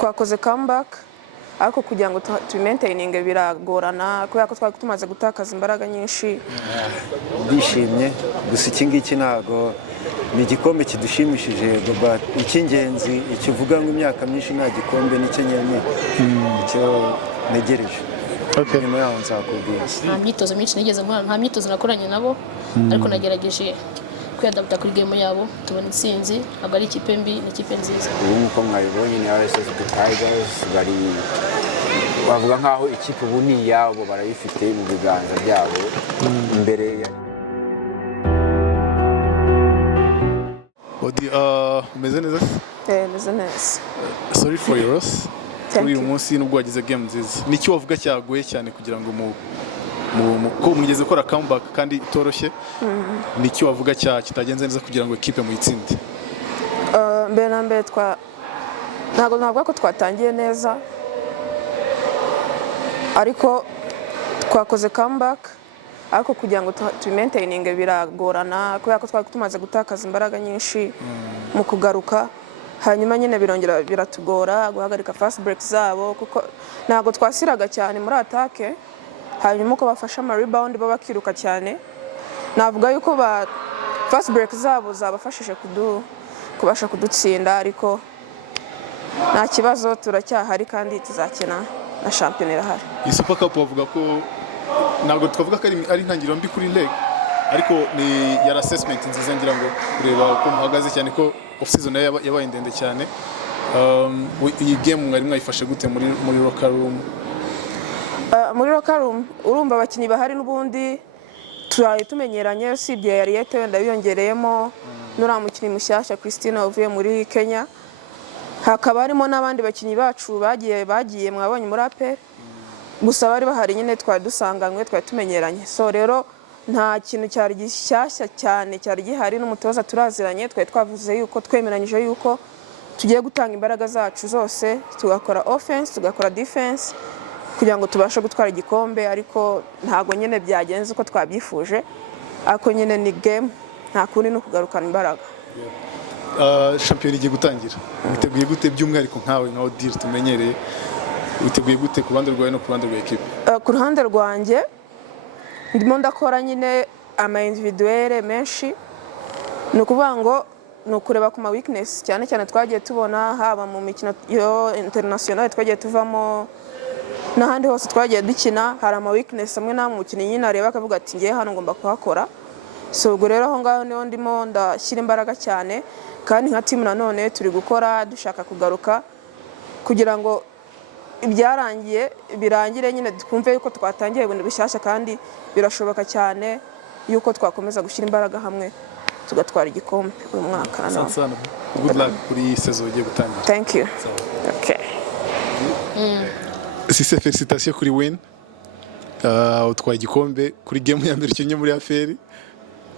twakoze comeback ariko kugira ngo tumaintaininge biragorana kubera ko twari tumaze gutakaza imbaraga nyinshi. Ndishimye gusa iki ngiki ntago ni igikombe kidushimishije goba icy'ingenzi ikivuga ngo imyaka myinshi nta gikombe n'icyo nyene icyo negereje. Nyuma yaho nzakubwira. Nta myitozo myinshi nigeze nkora, nta myitozo nakoranye nabo ariko nagerageje kwiyadapta kuri game yabo tubona intsinzi. Ntabwo ari ikipe mbi, ni ikipe nziza. Ubu nkuko mwabibonye ni RSSB Tigers bari bavuga nkaho ikipe ubu ni iyabo, barayifite mu biganza byabo imbere ya Odi umeze neza? Meze neza. Sorry for your loss. Uyu munsi nubwo wagize game nziza. Niki wavuga cyagoye cyane kugira ngo ko mwigeze kora comeback kandi itoroshye? Niki wavuga kitagenze neza kugira ngo equipe muyitsinde? Mbere na mbere ntabwo navuga ko twatangiye neza ariko twakoze comeback ariko kugira ngo tumaintaininge biragorana kubera ko twari tumaze gutakaza imbaraga nyinshi mu kugaruka. Hanyuma nyine birongera biratugora guhagarika fast break zabo kuko ntabwo twasiraga cyane muri attaque. Hanyuma uko bafasha ama rebound baba bakiruka cyane, navuga yuko fast break zabo zabafashije kubasha kudutsinda ariko nta kibazo turacyahari kandi tuzakina na champion irahari. Iyi Super Cup bavuga ko ntabwo twavuga ko ari intangiriro mbi kuri leg ariko ni ya assessment nziza ngira ngo ureba uko muhagaze cyane ko off season yabaye ndende cyane. Iyi game mwari mwayifashe gute muri locker room? Muri locker room urumva abakinnyi bahari n'ubundi tumenyeranye, usibye Yariete wenda biyongereyemo n'uriya mukinnyi mushyashya Christina uvuye muri Kenya. Hakaba harimo n'abandi bakinnyi bacu bagiye mwabonye muri APR, gusa bari bahari nyine twari dusanganywe, twari tumenyeranye. So rero nta kintu cyari gishyashya cyane cyari gihari, n'umutoza turaziranye, twari twavuze yuko twemeranyije yuko tugiye gutanga imbaraga zacu zose, tugakora offense tugakora defense kugira ngo tubashe gutwara igikombe. Ariko ntago nyine byagenze uko twabyifuje, ariko nyine ni game, nta kundi no kugarukana imbaraga. Champion igiye gutangira, witeguye gute by'umwihariko nkawe nka Odile tumenyereye, witeguye gute ku ruhande rwawe no ku ruhande rwa equipe? Ku ruhande rwanjye ndimo ndakora nyine ama individuelle menshi, ni ukuvuga ngo ni ukureba ku ma weakness cyane cyane twagiye tubona haba mu mikino yo international twagiye tuvamo n'ahandi hose twagiye dukina. Hari ama weakness amwe na mukinnyi nyine areba akavuga ati ngiye hano ngomba kuhakora. So ubwo rero aho ngaho niho ndimo ndashyira imbaraga cyane, kandi nka team nanone turi gukora dushaka kugaruka kugira ngo ibyarangiye birangire, nyine twumve yuko twatangiye ibintu bishyashya kandi birashoboka cyane yuko twakomeza gushyira imbaraga hamwe tugatwara igikombe uyu mwaka. Good luck kuri saison igiye gutangira. Thank you. Okay. Sise félicitations kuri win. Utwaye igikombe kuri game ya mbere cyo muri AFR.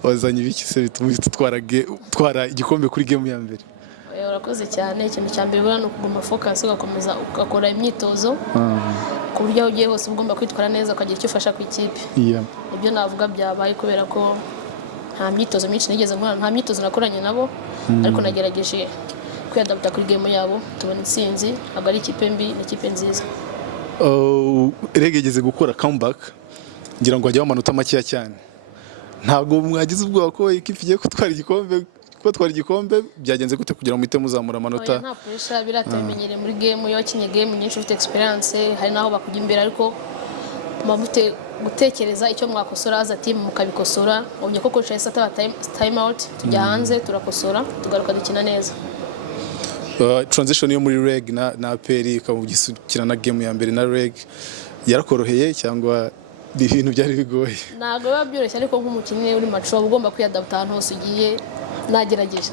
Wazanye ibiki se bituma twara igikombe kuri game ya mbere? Urakoze cyane. Ikintu cya mbere bura no kuguma focus ugakomeza ugakora imyitozo ku buryo ugiye hose ugomba kwitwara neza ukagira icyo ufasha ku ikipe. Ibyo navuga byabaye kubera ko nta myitozo myinshi nigeze nkora, nta myitozo nakoranye nabo ariko nagerageje kwiyadapta kuri game yabo tubona intsinzi. Ntabwo ari ikipe mbi, ni ikipe nziza. Regegeze gukora comeback ngira ngo hajyaho amanota make cyane. Ntabwo mwagize ubwoba ko ikipe igiye gutwara igikombe? Twari igikombe byagenze gute kugira ngo muhite muzamura amanota? Nta pressure, biratumenyereye muri game. Iyo wakinye game nyinshi ufite experience, hari naho bakujya imbere ariko mufite gutekereza icyo mwakosora aza team mukabikosora. Ubye ko coach yahise ataba time out, tujya hanze turakosora tugaruka dukina neza. Transition yo muri reg na APR ikavugisukira na game ya mbere na reg yarakoroheye cyangwa ibintu byari bigoye? Ntabwo biba byoroshye ariko nk'umukinnyi uri mature ugomba kwiyadapta ahantu hose ugiye. Nagerageje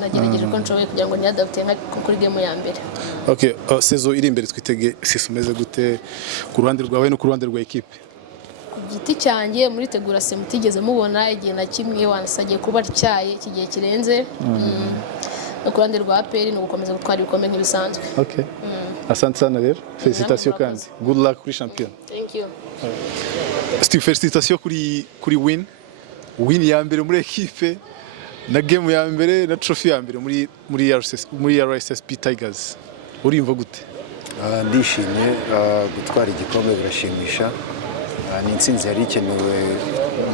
ko nshoboye kugira ngo niyadapte kuri game ya mbere. Okay, saison iri imbere twitege Sise umeze gute ku ruhande rwawe no ku ruhande rwa equipe? Ku giti cyanjye muri tegura se mutigeze mubona igihe na kimwe wansagiye kuba cyaye kigiye kirenze. No ku ruhande rwa APR no gukomeza gutwara ibikombe nk'ibisanzwe. Okay. Asante sana rero. Félicitations kandi. Good luck kuri champion. Thank you. Steve, félicitations kuri win. Win ya mbere muri equipe na game ya mbere na trophy ya mbere muri RSSB Tigers. Urimva gute? Ndishimye, gutwara igikombe birashimisha. Ni intsinzi yari ikenewe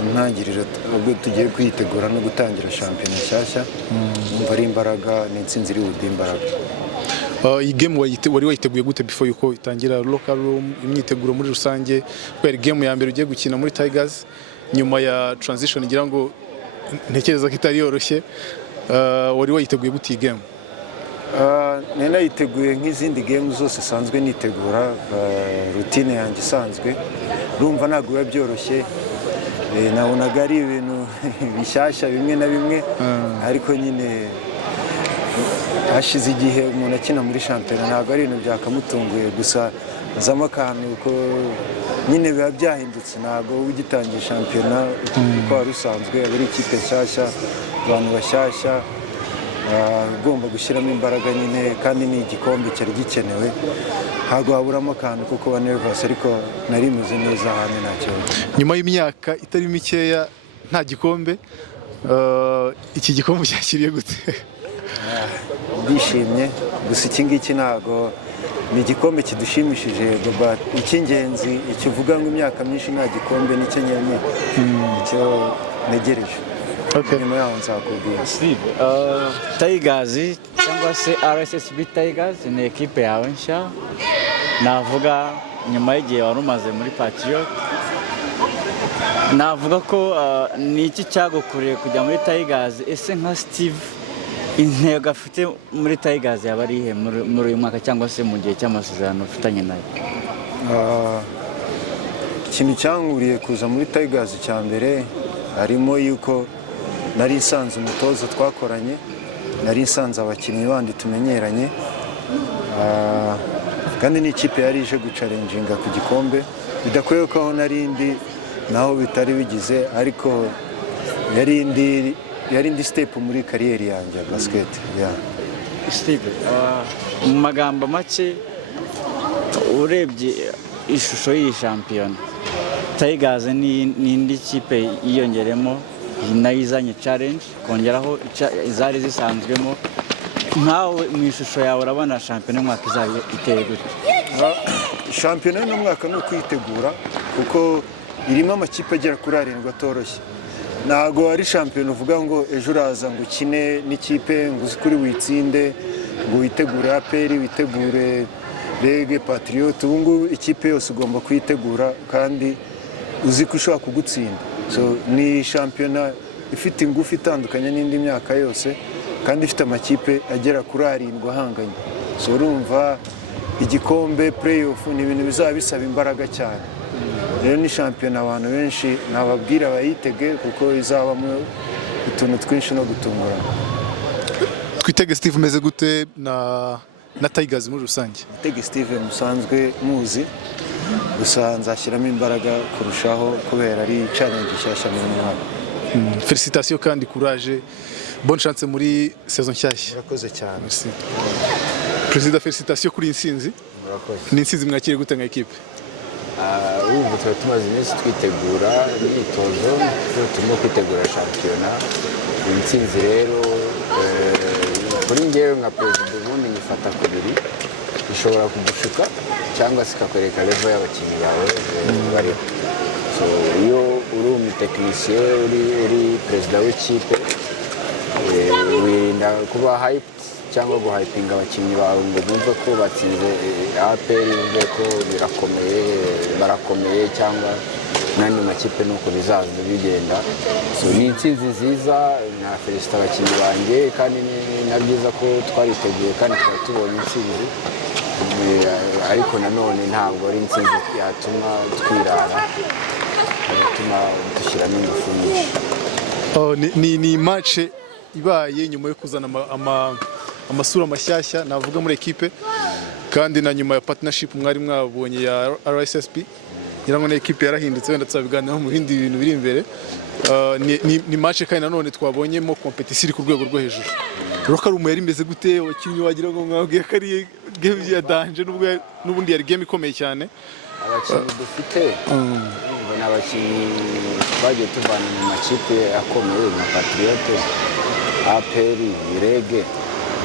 mu ntangiriro ubwo tugiye kwitegura no gutangira shampiyona nshyashya. Numva ari imbaraga, ni intsinzi iri buduhe imbaraga. Iyi game wari wayiteguye gute before yuko itangira local room, imyiteguro muri rusange? Kubera game ya mbere ugiye gukina muri Tigers nyuma ya transition, ngira ngo ntekereza ko itari yoroshye. Wari wayiteguye gute iyi game? Nari nayiteguye nk'izindi game zose sanzwe nitegura, routine yanjye isanzwe. Urumva ntabwo biba byoroshye, nabonaga ari ibintu bishyashya bimwe na bimwe, ariko nyine hashize igihe umuntu akina muri shampiyona ntabwo ari ibintu byakamutunguye, gusa azamo akantu ko nyine biba byahindutse. Ntabwo uba ugitangiye shampiyona uko wari usanzwe, aba ari ikipe nshyashya, abantu bashyashya, ugomba gushyiramo imbaraga nyine, kandi ni igikombe cyari gikenewe. Ntabwo waburamo akantu ko kuba nervous, ariko nari meze neza hamwe nta kibazo. Nyuma y'imyaka itari mikeya nta gikombe, iki gikombe cyakiriye gute? Ndishimye, gusa iki ngiki ntabwo ni igikombe kidushimishije. Icy'ingenzi icyo uvuga ngo imyaka myinshi nta gikombe nicyo nyine icyo ntegereje. Nyuma yaho nzakubwira. Steve, Tigers cyangwa se RSSB Tigers ni ekipe yawe nshya, navuga nyuma y'igihe wari umaze muri Patriot. Navuga ko ni iki cyagukuriye kujya muri Tigers? Ese nka Steve, intego afite muri Tigers yaba ari ihe muri uyu mwaka cyangwa se mu gihe cy'amasezerano ufitanye nayo? Ikintu cyanguriye kuza muri Tigers cya mbere harimo yuko nari nsanze umutoza twakoranye, nari nsanze abakinnyi bandi tumenyeranye, kandi ni ikipe yari ije gucalenjinga ku gikombe. Bidakwiye ko aho narindi naho bitari bigize, ariko yari indi step muri kariyeri yanjye ya basket. Steve, mu magambo make urebye ishusho y'iyi shampiyona, Tigers ni indi kipe yiyongeremo, nayo izanye challenge, kongeraho izari zisanzwemo. Nkawe mu ishusho yawe urabona shampiyona y'umwaka izaba iteye gute? Shampiyona y'uno mwaka ni ukwitegura, kuko irimo amakipe agera kuri 7 atoroshye. Ntabwo ari shampiyona uvuga ngo ejo uraza ngo ukine n'ikipe ngo uzi kuri witsinde, ngo witegure APR, witegure Rege, Patriot. Ubu ngubu ikipe yose ugomba kuyitegura kandi uzi ko ishobora kugutsinda. So ni shampiyona ifite ingufu itandukanye n'indi myaka yose, kandi ifite amakipe agera kuri 7 ahanganye. So urumva igikombe, playoff ni ibintu bizaba bisaba imbaraga cyane. Rero ni shampiyona abantu benshi nababwira bayitege, kuko izabamo utuntu twinshi no gutungurana. Twitege Steve, umeze gute na Tigers muri rusange? Twitege Steve musanzwe muzi, gusa nzashyiramo imbaraga kurushaho kubera ari challenge nshyashya mu mwaka. Félicitations kandi courage, bonne chance muri saison nshyashya. Murakoze cyane. Merci. Perezida, félicitations kuri intsinzi. Murakoze. Ni intsinzi mwakiriye gute nka equipe? Ubu tuba tumaze iminsi twitegura imyitozo, turimo kwitegura shampiyona. Intsinzi rero kuri njyewe nka perezida ubundi nyifata kubiri, ishobora kugushuka cyangwa se ikakwereka level y'abakinnyi bawe bariho. So iyo uri umutekinisiye, uri perezida w'ikipe, wirinda kuba hyped cyangwa guhypinga abakinnyi bawe ngo bumve ko batsinze APR, bumve ko barakomeye cyangwa n'andi makipe nuko bizaza bigenda. So ni intsinzi nziza, na felicita abakinnyi banjye, kandi na byiza ko twariteguye kandi twari tubonye intsinzi, ariko nanone ntabwo ari intsinzi yatuma twirara, bigatuma dushyiramo ingufu nyinshi. Ni match ibaye nyuma yo kuzana amasura mashyashya navuga muri equipe, kandi na nyuma ya partnership mwari mwabonye ya RSSB, ngira ngo na equipe yarahindutse, wenda tuzabiganiraho mu bindi bintu biri imbere. Ni match kandi nanone twabonyemo competition ku rwego rwo hejuru. Local room yari imeze gute? Abakinnyi wagira ngo mwabwiye ko ari game ya danger, n'ubundi yari game ikomeye cyane. Abakinnyi dufite ni abakinnyi twagiye tuvana mu makipe akomeye nka Patriot, APR, Rege,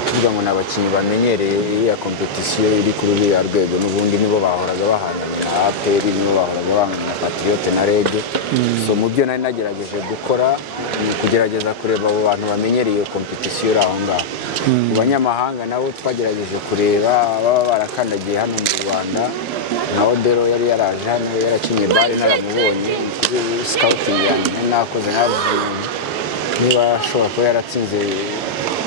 kuvuga ngo ni abakinnyi bamenyereye iriya kompetisiyo iri kuri uriya rwego, n'ubundi nibo bahoraga bahangana na APR, nibo bahoraga bahangana na Patriote na REG. So mu byo nari nagerageje gukora ni ukugerageza kureba abo bantu bamenyereye iyo kompetisiyo iri aho ngaho. Mu banyamahanga nabo twagerageje kureba baba barakandagiye hano mu Rwanda, na Odero yari yaraje hano yarakinnye bare naramubonye scouting yanjye nakoze navuze niba ashobora kuba yaratsinze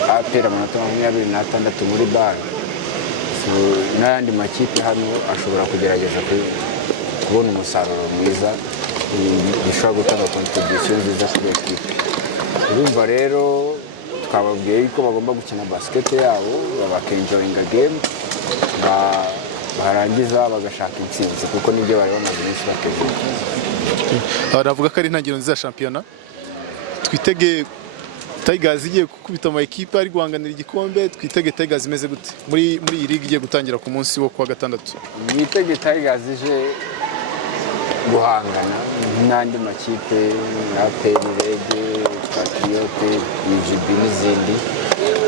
APR amanota 26 muri bare. N'ayandi makipe hano ashobora kugerageza kubona umusaruro mwiza bishobora gutanga contribution nziza kuri equipe. Urumva rero twababwiye yuko bagomba gukina basket yabo bakenjoyinga game, barangiza bagashaka intsinzi kuko nibyo bari bamaze iminsi bategereje. Baravuga ko ari intangiriro nziza shampiyona. Twitege Tigers igiye gukubita ama equipe ari guhanganira igikombe. Twitege Tigers imeze gute muri iyi ligue igiye gutangira ku munsi wo kwa gatandatu? Twitege Tigers ije guhangana n'andi makipe nka APR, REG, Patriote, UGB n'izindi.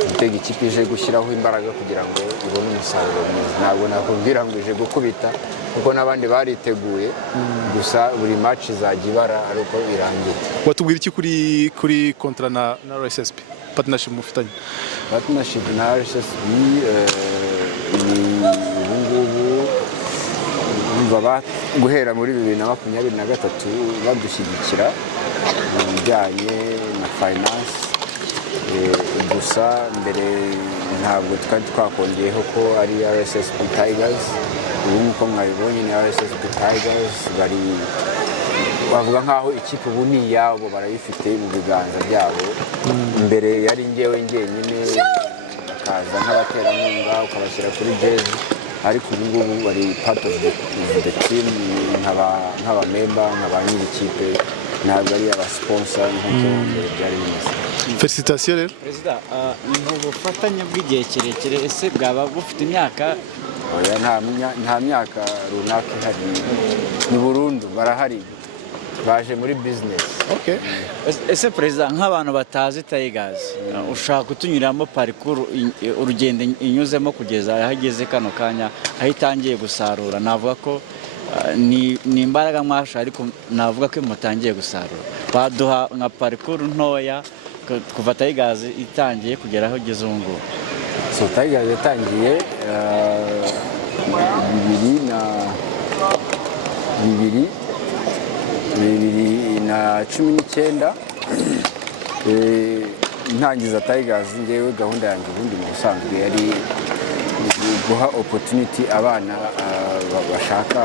Twitege ikipe ije gushyiraho imbaraga kugira ngo ibone umusaruro mwiza. Ntabwo nakubwira ngo ije gukubita kuko n'abandi bariteguye, gusa buri match izajya ibara ariko irangiye. Watubwira iki kuri kontra na RSSB partnership mufitanye? Partnership na RSSB baba guhera muri 2023 badushyigikira mu bijyanye na finance, gusa mbere ntabwo twari twakongeyeho ko ari RSSB Tigers. Ubu nk'uko mwabibonye ni RSSB Tigers, bari bavuga nk'aho ikipe ubu ni iyabo, barayifite mu biganza byabo. Mbere yari njyewe njyenyine, bakaza nk'abaterankunga ukabashyira kuri jezi, ariko ubu ngubu bari part of the team nk'abamemba, nk'aba nyir'ikipe, ntabwo ari abasponsa nk'uko mbere byari bimeze. Félicitations rero. Perezida, ni ubufatanye bw'igihe kirekire, ese bwaba bufite imyaka? Oya, nta myaka runaka ihari, ni burundu barahari, baje muri business. Okay. Ese perezida, nk'abantu batazi Tigers, ushaka kutunyuramo parcours urugendo inyuzemo kugeza aho igeze kano kanya, aho itangiye gusarura? Navuga ko ni imbaraga mwasha, ariko navuga ko mutangiye gusarura. Baduha nka parcours ntoya kuva Tigers itangiye kugera aho igeze ubu ngubu. So Tigers yatangiye 2019. Ntangiza Tigers ngewe gahunda yanjye ubundi mu busanzwe yari guha opportunity abana bashaka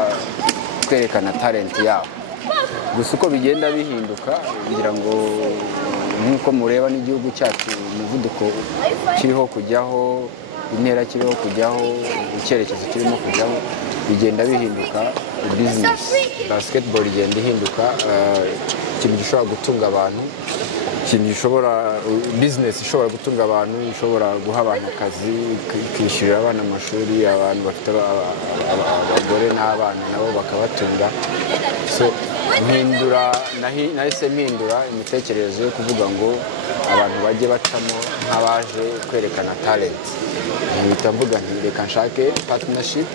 kwerekana talent yabo. Gusa uko bigenda bihinduka, kugira ngo nk'uko mureba n'igihugu cyacu umuvuduko kiriho kujyaho, intera kiriho kujyaho, icyerekezo kirimo kujyaho, bigenda bihinduka. Business basketball igenda ihinduka, ikintu gishobora gutunga abantu, business ishobora gutunga abantu, ishobora guha abantu akazi, kwishyurira abana amashuri, abantu bafite abagore n'abana nabo bakabatunga. So nahise mpindura imitekerereze yo kuvuga ngo abantu bajye bacamo nk'abaje kwerekana talent. Mpita mvuga nti reka nshake partnership,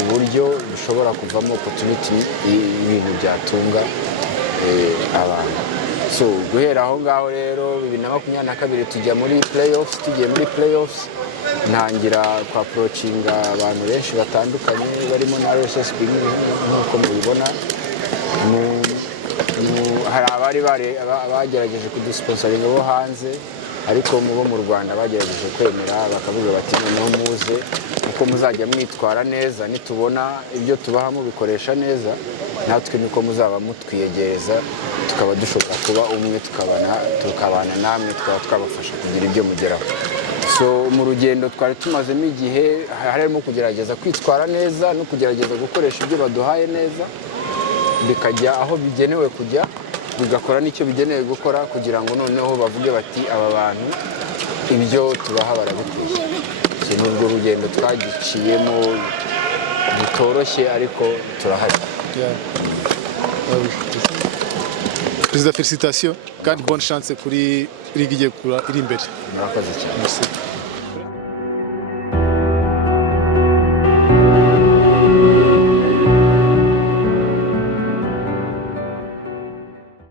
uburyo bishobora kuvamo opportunity y'ibintu byatunga abantu. So guhera aho ngaho rero 2022 tujya muri playoffs. Tugiye muri playoffs ntangira kwa approachinga abantu benshi batandukanye barimo na RSSB nk'uko mubibona. Hari abari bagerageje kudusponsoringa bo hanze, ariko bo mu Rwanda bagerageje kwemera, bakavuga bati noneho muze uko muzajya mwitwara neza, nitubona ibyo tubaha mubikoresha neza, natwe niko muzaba mutwiyegereza, tukaba dushobora kuba umwe, tukabana namwe, tukaba twabafasha kugira ibyo mugeraho. So mu rugendo twari tumazemo igihe, harimo kugerageza kwitwara neza no kugerageza gukoresha ibyo baduhaye neza, bikajya aho bigenewe kujya, bigakora n'icyo bigenewe gukora, kugira ngo noneho bavuge bati aba bantu ibyo tubaha barabikwiye. Ni urwo rugendo twagiciyemo bitoroshye, ariko turahari. Perezida, félicitations kandi bonne chance kuri ligue igiye iri imbere. Murakoze cyane.